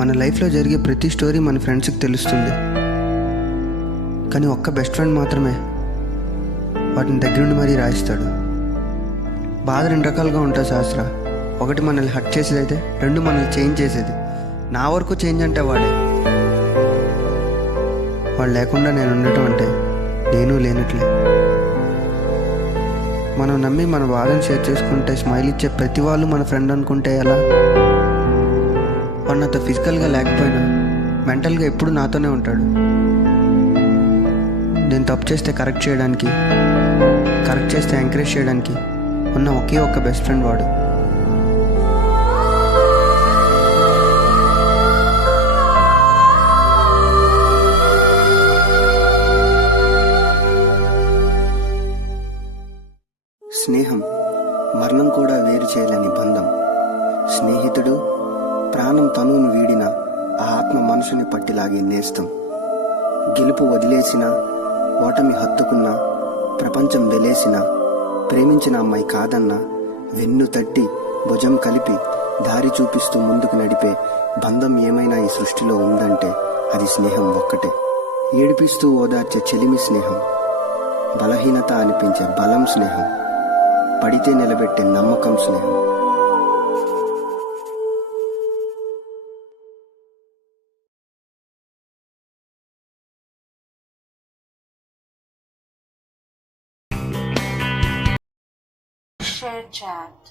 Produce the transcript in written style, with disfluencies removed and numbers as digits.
మన లైఫ్లో జరిగే ప్రతి స్టోరీ మన ఫ్రెండ్స్కి తెలుస్తుంది, కానీ ఒక్క బెస్ట్ ఫ్రెండ్ మాత్రమే వాటిని దగ్గరుండి మరీ రాయిస్తాడు. బాధ రెండు రకాలుగా ఉంటుంది శాస్త్ర. ఒకటి మనల్ని హర్ట్ చేసేది అయితే, రెండు మనల్ని చేంజ్ చేసేది. నా వరకు చేంజ్ అంటే వాడు లేకుండా నేను ఉండటం అంటే నేను లేనట్లే. మనం నమ్మి మన బాధను షేర్ చేసుకుంటే స్మైల్ ఇచ్చే ప్రతి వాళ్ళు మన ఫ్రెండ్ అనుకుంటే ఎలా? వాడు నాతో ఫిజికల్గా లేకపోయినా మెంటల్గా ఎప్పుడు నాతోనే ఉంటాడు. నేను తప్పు చేస్తే కరెక్ట్ చేయడానికి, కరెక్ట్ చేస్తే ఎంకరేజ్ చేయడానికి ఉన్న ఒకే ఒక్క బెస్ట్ ఫ్రెండ్ వాడు. స్నేహం మరణం కూడా వేరు చేయలేని బంధం. స్నేహితుడు ప్రాణం తనువును వీడిన ఆ ఆత్మ మనసుని పట్టిలాగే నేస్తం. గెలుపు వదిలేసిన, ఓటమి హత్తుకున్నా, ప్రపంచం వెలేసిన, ప్రేమించిన అమ్మాయి కాదన్నా, వెన్ను తట్టి భుజం కలిపి దారి చూపిస్తూ ముందుకు నడిపే బంధం ఏమైనా ఈ సృష్టిలో ఉందంటే అది స్నేహం ఒక్కటే. ఏడిపిస్తూ ఓదార్చే చెలిమి స్నేహం, బలహీనత అనిపించే బలం స్నేహం, పడితే నిలబెట్టే నమ్మకం స్నేహం. Share chat.